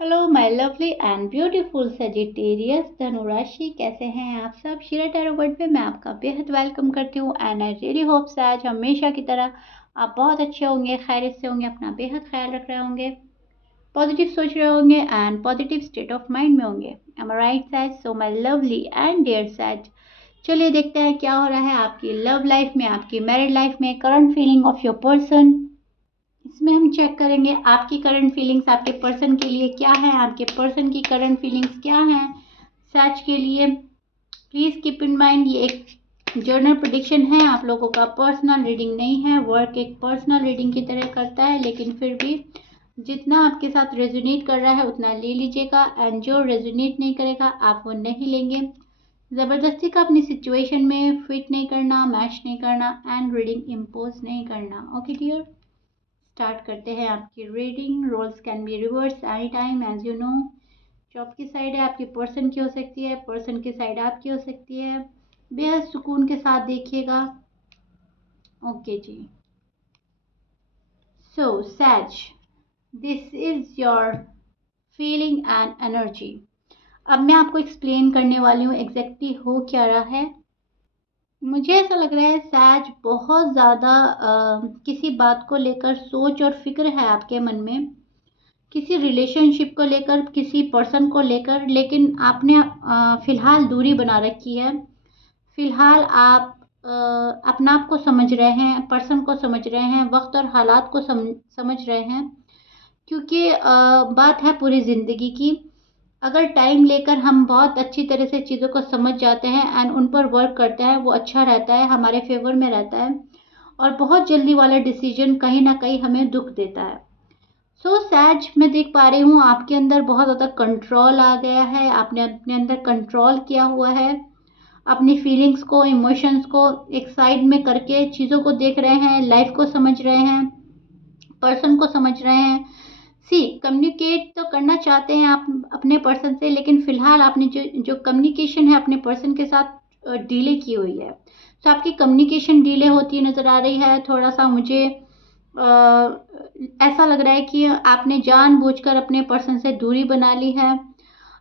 Hello my lovely and beautiful Sagittarius धनुराशि, कैसे हैं आप सब। शिरा टैरो वर्ड पे मैं आपका बेहद वेलकम करती हूँ एंड आई रियली होप्स आज हमेशा की तरह आप बहुत अच्छे होंगे, खैरियत से होंगे, अपना बेहद ख्याल रख रहे होंगे, पॉजिटिव सोच रहे होंगे and positive state of mind में होंगे। एम आई राइट सैज? So my lovely and dear सैज, चलिए देखते हैं क्या हो रहा है आपकी लव लाइफ में, आपकी मैरिड लाइफ में, current feeling of your person. इसमें हम चेक करेंगे आपकी करंट फीलिंग्स आपके पर्सन के लिए क्या है, आपके पर्सन की करंट फीलिंग्स क्या हैं सच के लिए। प्लीज़ कीप इन माइंड ये एक जर्नल प्रेडिक्शन है, आप लोगों का पर्सनल रीडिंग नहीं है। वर्क एक पर्सनल रीडिंग की तरह करता है, लेकिन फिर भी जितना आपके साथ रेजोनेट कर रहा है उतना ले लीजिएगा एंड जो रेजोनेट नहीं करेगा आप वो नहीं लेंगे। ज़बरदस्ती का अपनी सिचुएशन में फिट नहीं करना, मैच नहीं करना एंड रीडिंग इम्पोज नहीं करना। ओके डियर, स्टार्ट करते हैं आपकी reading. Roles can be reverse any time as you know. जो आपकी साइड है आपके पर्सन की हो सकती है, पर्सन की साइड आपकी हो सकती है। बेहद सुकून के साथ देखिएगा। ओके जी। सो सैज, this is your feeling and energy. अब मैं आपको एक्सप्लेन करने वाली हूँ एग्जैक्टली हो क्या रहा है। मुझे ऐसा लग रहा है सैज बहुत ज़्यादा किसी बात को लेकर सोच और फिक्र है आपके मन में, किसी रिलेशनशिप को लेकर, किसी पर्सन को लेकर, लेकिन आपने फ़िलहाल दूरी बना रखी है। फ़िलहाल आप अपना आप को समझ रहे हैं, पर्सन को समझ रहे हैं, वक्त और हालात को समझ रहे हैं, क्योंकि बात है पूरी ज़िंदगी की। अगर टाइम लेकर हम बहुत अच्छी तरह से चीज़ों को समझ जाते हैं एंड उन पर वर्क करते हैं, वो अच्छा रहता है, हमारे फेवर में रहता है। और बहुत जल्दी वाला डिसीजन कहीं ना कहीं हमें दुख देता है। सो सैज, मैं देख पा रही हूँ आपके अंदर बहुत ज़्यादा कंट्रोल आ गया है, आपने अपने अंदर कंट्रोल किया हुआ है। अपनी फीलिंग्स को, इमोशंस को एक साइड में करके चीज़ों को देख रहे हैं, लाइफ को समझ रहे हैं, पर्सन को समझ रहे हैं। सी, कम्युनिकेट तो करना चाहते हैं आप अपने पर्सन से, लेकिन फ़िलहाल आपने जो जो कम्युनिकेशन है अपने पर्सन के साथ डिले की हुई है। तो आपकी कम्युनिकेशन डिले होती नज़र आ रही है। थोड़ा सा मुझे ऐसा लग रहा है कि आपने जानबूझकर अपने पर्सन से दूरी बना ली है।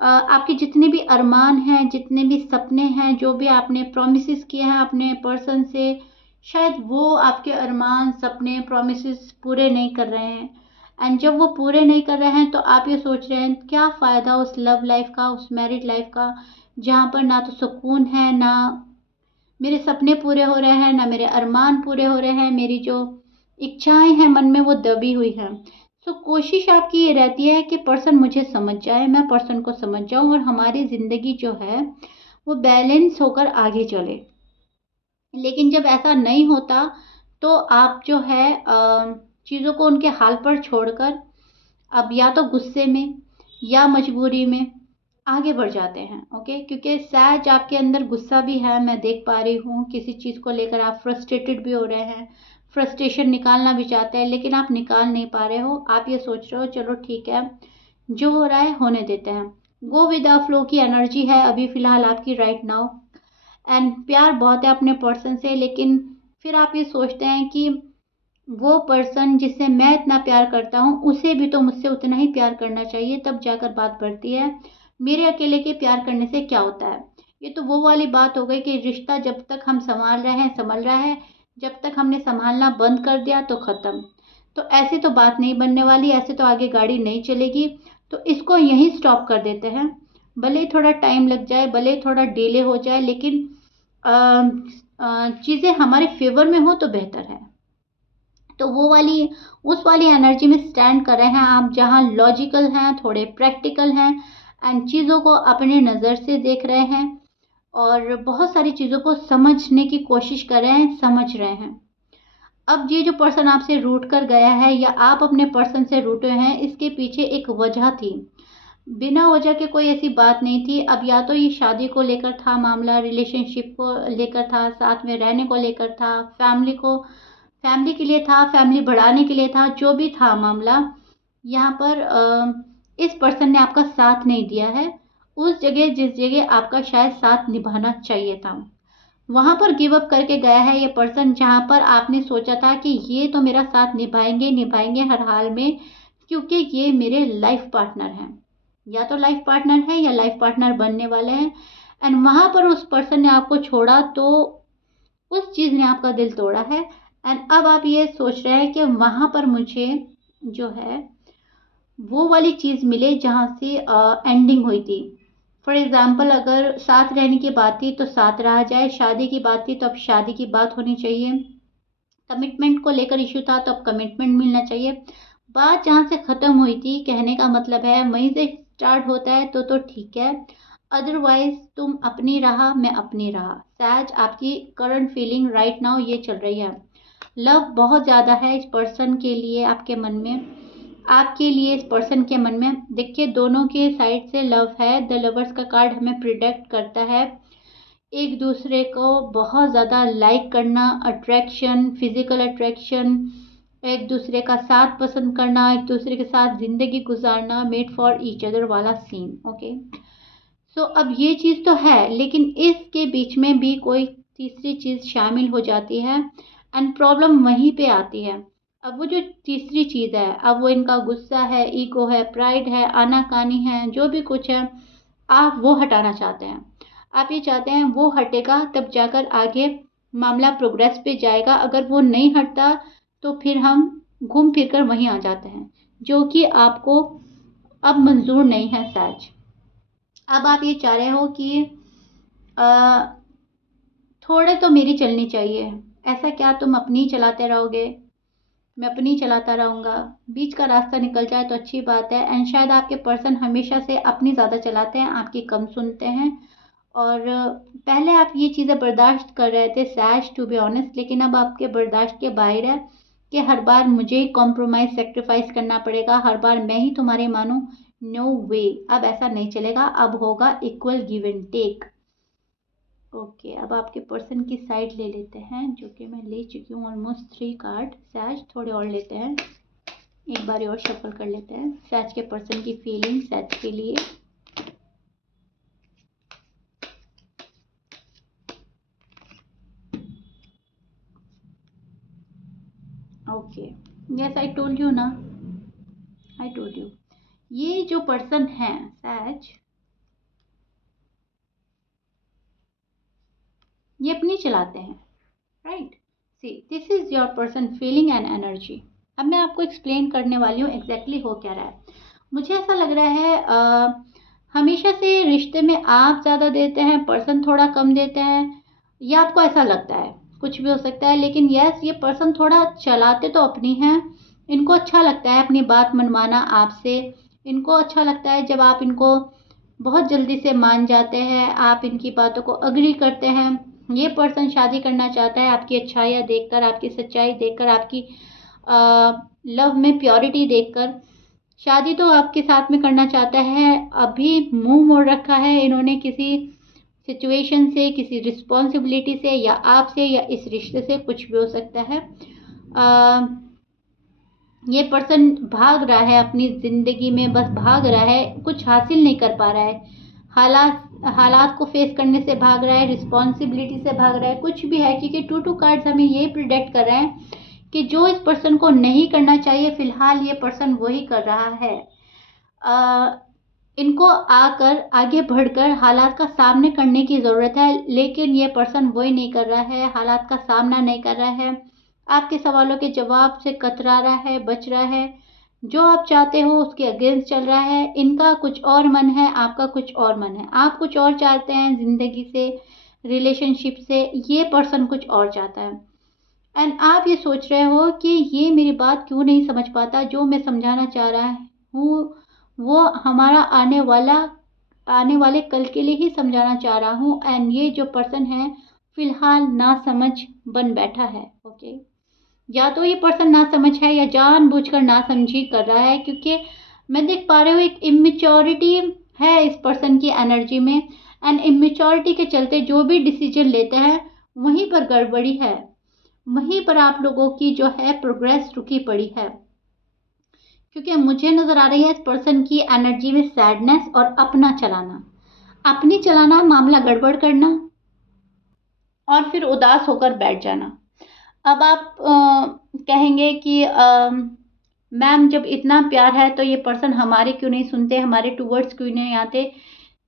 आपके जितने भी अरमान हैं, जितने भी सपने हैं, जो भी आपने प्रोमिसेस किए हैं अपने पर्सन से, शायद वो आपके अरमान, सपने, प्रोमिसेस पूरे नहीं कर रहे हैं। एंड जब वो पूरे नहीं कर रहे हैं तो आप ये सोच रहे हैं क्या फ़ायदा उस लव लाइफ का, उस मैरिड लाइफ का, जहाँ पर ना तो सुकून है, ना मेरे सपने पूरे हो रहे हैं, ना मेरे अरमान पूरे हो रहे हैं, मेरी जो इच्छाएं हैं मन में वो दबी हुई हैं। सो कोशिश आपकी ये रहती है कि पर्सन मुझे समझ जाए, मैं पर्सन को समझ जाऊं और हमारी ज़िंदगी जो है वो बैलेंस होकर आगे चले। लेकिन जब ऐसा नहीं होता तो आप जो है चीज़ों को उनके हाल पर छोड़कर अब या तो गुस्से में या मजबूरी में आगे बढ़ जाते हैं। ओके, क्योंकि सैज आपके अंदर गुस्सा भी है, मैं देख पा रही हूँ। किसी चीज़ को लेकर आप फ्रस्ट्रेटेड भी हो रहे हैं, फ्रस्ट्रेशन निकालना भी चाहते हैं, लेकिन आप निकाल नहीं पा रहे हो। आप ये सोच रहे हो चलो ठीक है, जो हो रहा है होने देते हैं। गो विद द फ्लो की एनर्जी है अभी फ़िलहाल आपकी राइट नाउ। एंड प्यार बहुत है अपने पर्सन से, लेकिन फिर आप ये सोचते हैं कि वो पर्सन जिससे मैं इतना प्यार करता हूँ उसे भी तो मुझसे उतना ही प्यार करना चाहिए, तब जाकर बात बढ़ती है। मेरे अकेले के प्यार करने से क्या होता है। ये तो वो वाली बात हो गई कि रिश्ता जब तक हम संभाल रहे हैं संभल रहा है, जब तक हमने संभालना बंद कर दिया तो ख़त्म। तो ऐसे तो बात नहीं बनने वाली, ऐसे तो आगे गाड़ी नहीं चलेगी। तो इसको यहीं स्टॉप कर देते हैं। भले ही थोड़ा टाइम लग जाए, भले ही थोड़ा डिले हो जाए, लेकिन चीज़ें हमारे फेवर में हो तो बेहतर है। तो वो वाली, उस वाली एनर्जी में स्टैंड कर रहे हैं आप, जहाँ लॉजिकल हैं, थोड़े प्रैक्टिकल हैं एंड चीज़ों को अपने नज़र से देख रहे हैं और बहुत सारी चीज़ों को समझने की कोशिश कर रहे हैं, समझ रहे हैं। अब ये जो पर्सन आपसे रूठ कर गया है या आप अपने पर्सन से रूठे हैं, इसके पीछे एक वजह थी। बिना वजह के कोई ऐसी बात नहीं थी। अब या तो ये शादी को लेकर था मामला, रिलेशनशिप को लेकर था, साथ में रहने को लेकर था, फैमिली के लिए था, फैमिली बढ़ाने के लिए था, जो भी था मामला, यहाँ पर इस पर्सन ने आपका साथ नहीं दिया है उस जगह जिस जगह आपका शायद साथ निभाना चाहिए था। वहाँ पर गिव अप करके गया है ये पर्सन, जहाँ पर आपने सोचा था कि ये तो मेरा साथ निभाएंगे निभाएंगे हर हाल में, क्योंकि ये मेरे लाइफ पार्टनर हैं, या तो लाइफ पार्टनर है या लाइफ पार्टनर बनने वाले हैं। एंड वहाँ पर उस पर्सन ने आपको छोड़ा तो उस चीज़ ने आपका दिल तोड़ा है। एंड अब आप ये सोच रहे हैं कि वहाँ पर मुझे जो है वो वाली चीज़ मिले जहाँ से एंडिंग हुई थी। फॉर एग्ज़ाम्पल, अगर साथ रहने की बात थी तो साथ रहा जाए, शादी की बात थी तो अब शादी की बात होनी चाहिए, कमिटमेंट को लेकर इश्यू था तो अब कमिटमेंट मिलना चाहिए। बात जहाँ से ख़त्म हुई थी, कहने का मतलब है वहीं से स्टार्ट होता है तो ठीक है। अदरवाइज तुम अपनी रहा, मैं अपनी रहा। सैज, आपकी करंट फीलिंग राइट नाउ ये चल रही है, लव बहुत ज़्यादा है इस पर्सन के लिए आपके मन में, आपके लिए इस पर्सन के मन में। देखिए, दोनों के साइड से लव है। द लवर्स का कार्ड हमें प्रिडिक्ट करता है एक दूसरे को बहुत ज़्यादा लाइक करना, अट्रैक्शन, फिजिकल अट्रैक्शन, एक दूसरे का साथ पसंद करना, एक दूसरे के साथ ज़िंदगी गुजारना, मेड फॉर ईच अदर वाला सीन। ओके, सो अब ये चीज़ तो है, लेकिन इसके बीच में भी कोई तीसरी चीज़ शामिल हो जाती है एंड प्रॉब्लम वहीं पे आती है। अब वो जो तीसरी चीज़ है, अब वो इनका गुस्सा है, ईगो है, प्राइड है, आनाकानी है, जो भी कुछ है, आप वो हटाना चाहते हैं। आप ये चाहते हैं वो हटेगा तब जाकर आगे मामला प्रोग्रेस पे जाएगा। अगर वो नहीं हटता तो फिर हम घूम फिर कर वहीं आ जाते हैं, जो कि आपको अब मंजूर नहीं है सच। अब आप ये चाह रहे हो कि अ, थोड़े तो मेरी चलनी चाहिए। ऐसा क्या तुम अपनी चलाते रहोगे, मैं अपनी चलाता रहूँगा? बीच का रास्ता निकल जाए तो अच्छी बात है। एंड शायद आपके पर्सन हमेशा से अपनी ज़्यादा चलाते हैं, आपकी कम सुनते हैं। और पहले आप ये चीज़ें बर्दाश्त कर रहे थे सैज, टू बी ऑनेस्ट, लेकिन अब आपके बर्दाश्त के बाहर है कि हर बार मुझे ही कॉम्प्रोमाइज़ सेक्रीफाइस करना पड़ेगा, हर बार मैं ही तुम्हारी मानूँ। नो वे, अब ऐसा नहीं चलेगा, अब होगा equal give and take. Okay, अब आपके पर्सन की साइड ले लेते हैं, जो कि मैं ले चुकी हूँ ऑलमोस्ट 3 कार्ड। सैज, थोड़े और लेते हैं, एक बार और शफल कर लेते हैं। सैज के पर्सन की फीलिंग सैज के लिए। Okay, yes, I told you ना, आई टोल्ड यू, ये जो पर्सन है सैज, ये अपनी चलाते हैं, right? See, this is your person feeling and energy. अब मैं आपको एक्सप्लेन करने वाली हूँ एग्जैक्टली हो क्या रहा है। मुझे ऐसा लग रहा है हमेशा से रिश्ते में आप ज़्यादा देते हैं, पर्सन थोड़ा कम देते हैं, या आपको ऐसा लगता है, कुछ भी हो सकता है। लेकिन यस, ये पर्सन थोड़ा चलाते तो अपनी हैं, इनको अच्छा लगता है अपनी बात मनवाना आपसे। इनको अच्छा लगता है जब आप इनको बहुत जल्दी से मान जाते हैं, आप इनकी बातों को अग्री करते हैं। ये पर्सन शादी करना चाहता है आपकी अच्छाइयाँ देखकर, आपकी सच्चाई देखकर, आपकी लव में प्योरिटी देखकर। शादी तो आपके साथ में करना चाहता है, अभी मुंह मोड़ रखा है इन्होंने किसी सिचुएशन से, किसी रिस्पॉन्सिबिलिटी से, या आपसे, या इस रिश्ते से, कुछ भी हो सकता है। ये पर्सन भाग रहा है अपनी ज़िंदगी में, बस भाग रहा है, कुछ हासिल नहीं कर पा रहा है। हालात को फेस करने से भाग रहा है, रिस्पॉन्सिबिलिटी से भाग रहा है, कुछ भी है। क्योंकि 2 कार्ड्स हमें ये प्रिडिक्ट कर रहे हैं कि जो इस पर्सन को नहीं करना चाहिए फिलहाल ये पर्सन वही कर रहा है। इनको आकर आगे बढ़कर हालात का सामने करने की ज़रूरत है, लेकिन ये पर्सन वही नहीं कर रहा है, हालात का सामना नहीं कर रहा है, आपके सवालों के जवाब से कतरा रहा है, बच रहा है। जो आप चाहते हो उसके अगेंस्ट चल रहा है। इनका कुछ और मन है, आपका कुछ और मन है। आप कुछ और चाहते हैं ज़िंदगी से, रिलेशनशिप से, ये पर्सन कुछ और चाहता है। एंड आप ये सोच रहे हो कि ये मेरी बात क्यों नहीं समझ पाता, जो मैं समझाना चाह रहा हूँ वो हमारा आने वाले कल के लिए ही समझाना चाह रहा हूँ। एंड ये जो पर्सन है फिलहाल ना समझ बन बैठा है। ओके, या तो ये पर्सन ना समझ है या जानबूझकर ना समझी कर रहा है, क्योंकि मैं देख पा रही हूँ एक इमेच्योरिटी है इस पर्सन की एनर्जी में। एंड इमेच्योरिटी के चलते जो भी डिसीजन लेते हैं वहीं पर गड़बड़ी है, वहीं पर आप लोगों की जो है प्रोग्रेस रुकी पड़ी है। क्योंकि मुझे नज़र आ रही है इस पर्सन की एनर्जी में सैडनेस और अपनी चलाना, मामला गड़बड़ करना और फिर उदास होकर बैठ जाना। अब आप कहेंगे कि मैम जब इतना प्यार है तो ये पर्सन हमारे क्यों नहीं सुनते, हमारे टूवर्ड्स क्यों नहीं आते।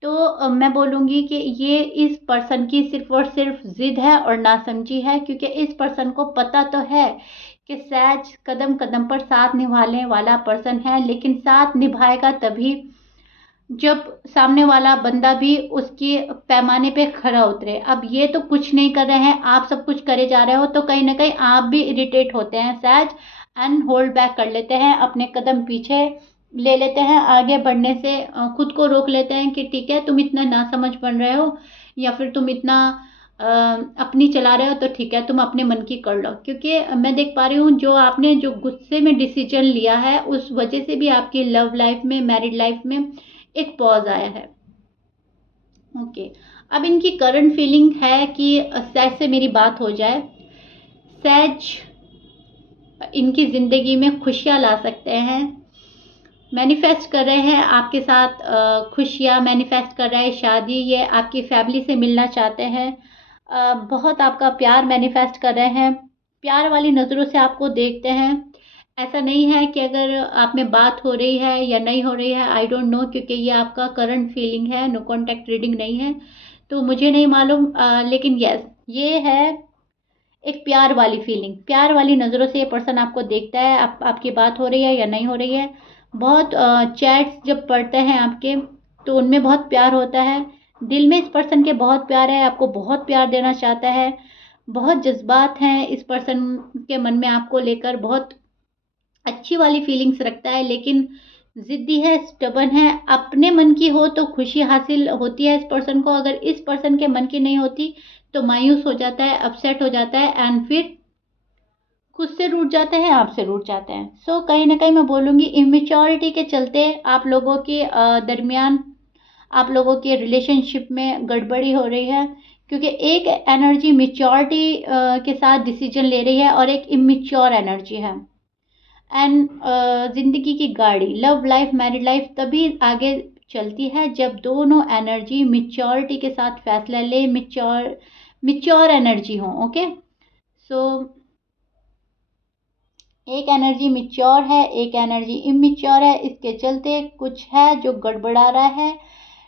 तो मैं बोलूँगी कि ये इस पर्सन की सिर्फ़ और सिर्फ़ ज़िद है और नासमझी है, क्योंकि इस पर्सन को पता तो है कि सहज कदम-कदम पर साथ निभाने वाला पर्सन है, लेकिन साथ निभाएगा तभी जब सामने वाला बंदा भी उसके पैमाने पे खरा उतरे। अब ये तो कुछ नहीं कर रहे हैं, आप सब कुछ करे जा रहे हो, तो कहीं न कहीं आप भी इरिटेट होते हैं सहज, एंड होल्ड बैक कर लेते हैं, अपने कदम पीछे ले लेते हैं, आगे बढ़ने से खुद को रोक लेते हैं कि ठीक है तुम इतना नासमझ बन रहे हो, या फिर तुम इतना अपनी चला रहे हो, तो ठीक है तुम अपने मन की कर लो। क्योंकि मैं देख पा रही हूँ जो आपने जो गुस्से में डिसीजन लिया है, उस वजह से भी आपकी लव लाइफ में, मैरिड लाइफ में एक पॉज आया है। ओके, अब इनकी करंट फीलिंग है कि सहज से मेरी बात हो जाए। सहज इनकी ज़िंदगी में खुशियाँ ला सकते हैं, मैनिफेस्ट कर रहे हैं आपके साथ खुशियाँ, मैनिफेस्ट कर रहे हैं शादी, ये आपकी फैमिली से मिलना चाहते हैं, बहुत आपका प्यार मैनिफेस्ट कर रहे हैं, प्यार वाली नज़रों से आपको देखते हैं। ऐसा नहीं है कि अगर आप में बात हो रही है या नहीं हो रही है, आई डोंट नो, क्योंकि ये आपका करंट फीलिंग है, नो कॉन्टैक्ट रीडिंग नहीं है, तो मुझे नहीं मालूम, लेकिन यस ये है एक प्यार वाली फीलिंग, प्यार वाली नज़रों से ये पर्सन आपको देखता है, आपकी बात हो रही है या नहीं हो रही है। बहुत चैट्स जब पढ़ते हैं आपके, तो उनमें बहुत प्यार होता है, दिल में इस पर्सन के बहुत प्यार है, आपको बहुत प्यार देना चाहता है, बहुत जज्बात हैं इस पर्सन के मन में आपको लेकर, बहुत अच्छी वाली फीलिंग्स रखता है, लेकिन ज़िद्दी है, स्टबर्न है। अपने मन की हो तो खुशी हासिल होती है इस पर्सन को, अगर इस पर्सन के मन की नहीं होती तो मायूस हो जाता है, अपसेट हो जाता है, एंड फिर खुद से रूठ जाते हैं, आपसे रूठ जाते हैं। सो कहीं ना कहीं मैं बोलूँगी इमेच्योरिटी के चलते आप लोगों के दरमियान, आप लोगों के रिलेशनशिप में गड़बड़ी हो रही है, क्योंकि एक एनर्जी मेच्योरिटी के साथ डिसीजन ले रही है और एक इमेच्योर एनर्जी है। एंड ज़िंदगी की गाड़ी, लव लाइफ, मैरिड लाइफ तभी आगे चलती है जब दोनों एनर्जी मेच्योरिटी के साथ फैसला ले, मेच्योर एनर्जी हो। ओके, सो एक एनर्जी मेच्योर है, एक एनर्जी इमेच्योर है, इसके चलते कुछ है जो गड़बड़ा रहा है,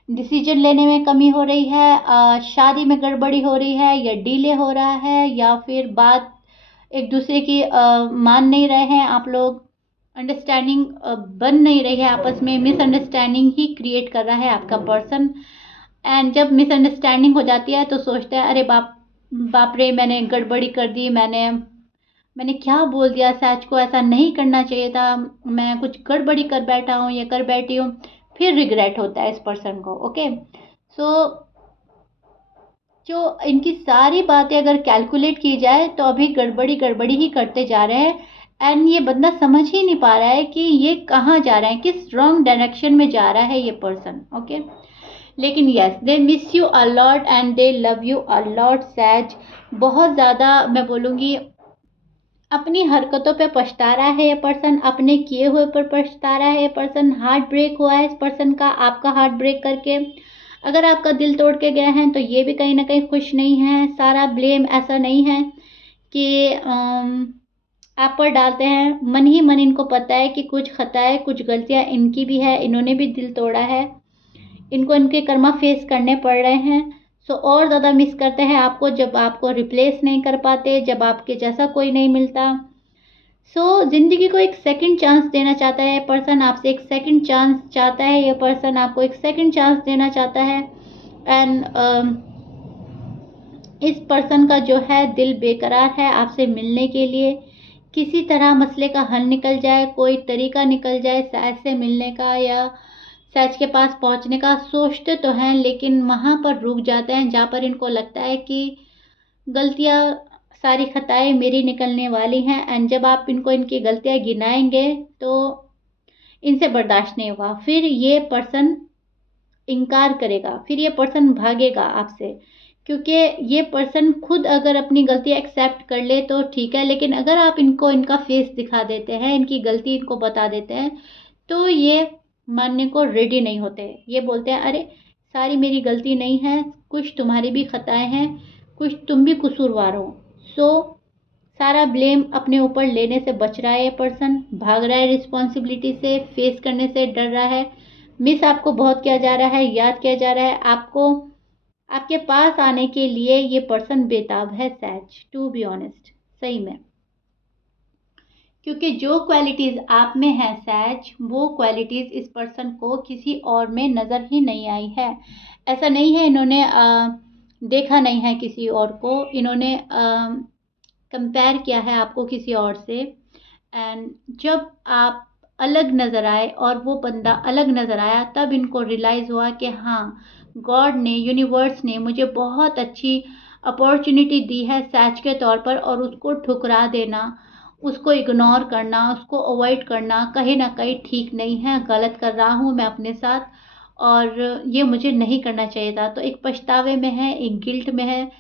डिसीजन लेने में कमी हो रही है, शादी में गड़बड़ी हो रही है, या डिले हो रहा है, या फिर बात एक दूसरे की मान नहीं रहे हैं आप लोग, अंडरस्टैंडिंग बन नहीं रही है आपस में, मिसअंडरस्टैंडिंग ही क्रिएट कर रहा है आपका पर्सन। एंड जब मिसअंडरस्टैंडिंग हो जाती है तो सोचता है अरे बाप बाप रे, मैंने गड़बड़ी कर दी, मैंने क्या बोल दिया, सच को ऐसा नहीं करना चाहिए था, मैं कुछ गड़बड़ी कर बैठा हूँ या कर बैठी हूँ, फिर रिग्रेट होता है इस पर्सन को। ओके, सो जो इनकी सारी बातें अगर कैलकुलेट की जाए तो अभी गड़बड़ी गड़बड़ी ही करते जा रहे हैं, एंड ये बंदा समझ ही नहीं पा रहा है कि ये कहाँ जा रहा है, किस रॉन्ग डायरेक्शन में जा रहा है ये पर्सन। ओके, लेकिन yes they miss you a lot and they love you a lot सैज, बहुत ज़्यादा मैं बोलूँगी अपनी हरकतों पे पछता रहा है ये पर्सन, अपने किए हुए पर पछता रहा है ये पर्सन, हार्ट ब्रेक हुआ है इस पर्सन का आपका हार्ट ब्रेक करके। अगर आपका दिल तोड़ के गए हैं तो ये भी कहीं ना कहीं खुश नहीं है। सारा ब्लेम ऐसा नहीं है कि आप पर डालते हैं, मन ही मन इनको पता है कि कुछ खताएं, कुछ गलतियां इनकी भी है, इन्होंने भी दिल तोड़ा है, इनको इनके कर्मा फेस करने पड़ रहे हैं। सो और ज़्यादा मिस करते हैं आपको जब आपको रिप्लेस नहीं कर पाते, जब आपके जैसा कोई नहीं मिलता। सो ज़िंदगी को एक सेकंड चांस देना चाहता है पर्सन, आपसे एक सेकंड चांस चाहता है ये पर्सन, आपको एक सेकंड चांस देना चाहता है। एंड इस पर्सन का जो है दिल बेकरार है आपसे मिलने के लिए, किसी तरह मसले का हल निकल जाए, कोई तरीका निकल जाए सैज से मिलने का या सैज के पास पहुंचने का। सोचते तो हैं लेकिन वहाँ पर रुक जाते हैं जहाँ पर इनको लगता है कि गलतियाँ, सारी खताएं मेरी निकलने वाली हैं, एंड जब आप इनको इनकी गलतियाँ गिनाएंगे तो इनसे बर्दाश्त नहीं होगा, फिर ये पर्सन इनकार करेगा, फिर ये पर्सन भागेगा आपसे। क्योंकि ये पर्सन खुद अगर अपनी गलती एक्सेप्ट कर ले तो ठीक है, लेकिन अगर आप इनको इनका फेस दिखा देते हैं, इनकी गलती इनको बता देते हैं, तो ये मानने को रेडी नहीं होते। ये बोलते हैं अरे सारी मेरी गलती नहीं है, कुछ तुम्हारी भी खताएं हैं, कुछ तुम भी कसूरवार हो। सो सारा ब्लेम अपने ऊपर लेने से बच रहा है ये पर्सन, भाग रहा है रिस्पॉन्सिबिलिटी से, फेस करने से डर रहा है, मिस आपको बहुत किया जा रहा है, याद किया जा रहा है आपको। आपके पास आने के लिए ये पर्सन बेताब है सैज, टू बी ऑनेस्ट, सही में। क्योंकि जो क्वालिटीज़ आप में है सैज, वो क्वालिटीज़ इस पर्सन को किसी और में नज़र ही नहीं आई है। ऐसा नहीं है इन्होंने देखा नहीं है किसी और को, इन्होंने कंपेयर किया है आपको किसी और से। एंड जब आप अलग नज़र आए और वो बंदा अलग नज़र आया, तब इनको रियलाइज़ हुआ कि हाँ, गॉड ने, यूनिवर्स ने मुझे बहुत अच्छी अपॉर्चुनिटी दी है सैच के तौर पर, और उसको ठुकरा देना, उसको इग्नोर करना, उसको अवॉइड करना कहीं ना कहीं ठीक नहीं है। गलत कर रहा हूँ मैं अपने साथ, और ये मुझे नहीं करना चाहिए था। तो एक पछतावे में है, एक गिल्ट में है।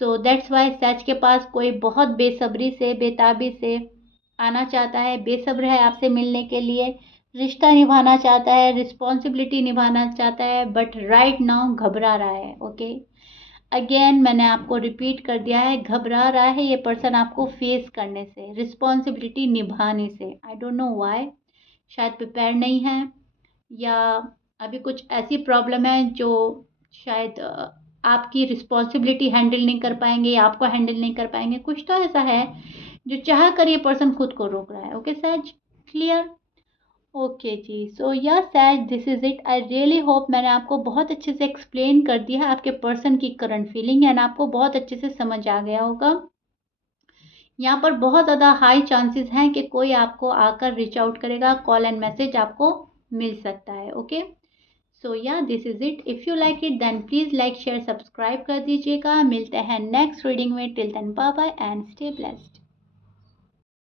सो दैट्स वाई सच के पास कोई बहुत बेसब्री से, बेताबी से आना चाहता है, बेसब्र है आपसे मिलने के लिए, रिश्ता निभाना चाहता है, रिस्पॉन्सिबिलिटी निभाना चाहता है, बट राइट नाउ घबरा रहा है। ओके, अगेन मैंने आपको रिपीट कर दिया है, घबरा रहा है ये पर्सन आपको फेस करने से, रिस्पॉन्सिबिलिटी निभाने से। आई डोंट नो व्हाई, शायद प्रिपेयर नहीं है, या अभी कुछ ऐसी प्रॉब्लम है जो शायद आपकी रिस्पॉन्सिबिलिटी हैंडल नहीं कर पाएंगे, या आपको हैंडल नहीं कर पाएंगे। कुछ तो ऐसा है जो चाह कर ये पर्सन खुद को रोक रहा है। ओके सैज, क्लियर? ओके जी, सो या सैज, this is it. I really hope मैंने आपको बहुत अच्छे से एक्सप्लेन कर दिया है आपके पर्सन की करंट फीलिंग, एंड आपको बहुत अच्छे से समझ आ गया होगा। यहाँ पर बहुत ज़्यादा हाई चांसेस हैं कि कोई आपको आकर रीच आउट करेगा, कॉल एंड मैसेज आपको मिल सकता है। Okay, so yeah this is it. If you like it then please like share subscribe कर दीजिएगा। मिलते हैं नेक्स्ट रीडिंग में। Till then bye bye and stay blessed.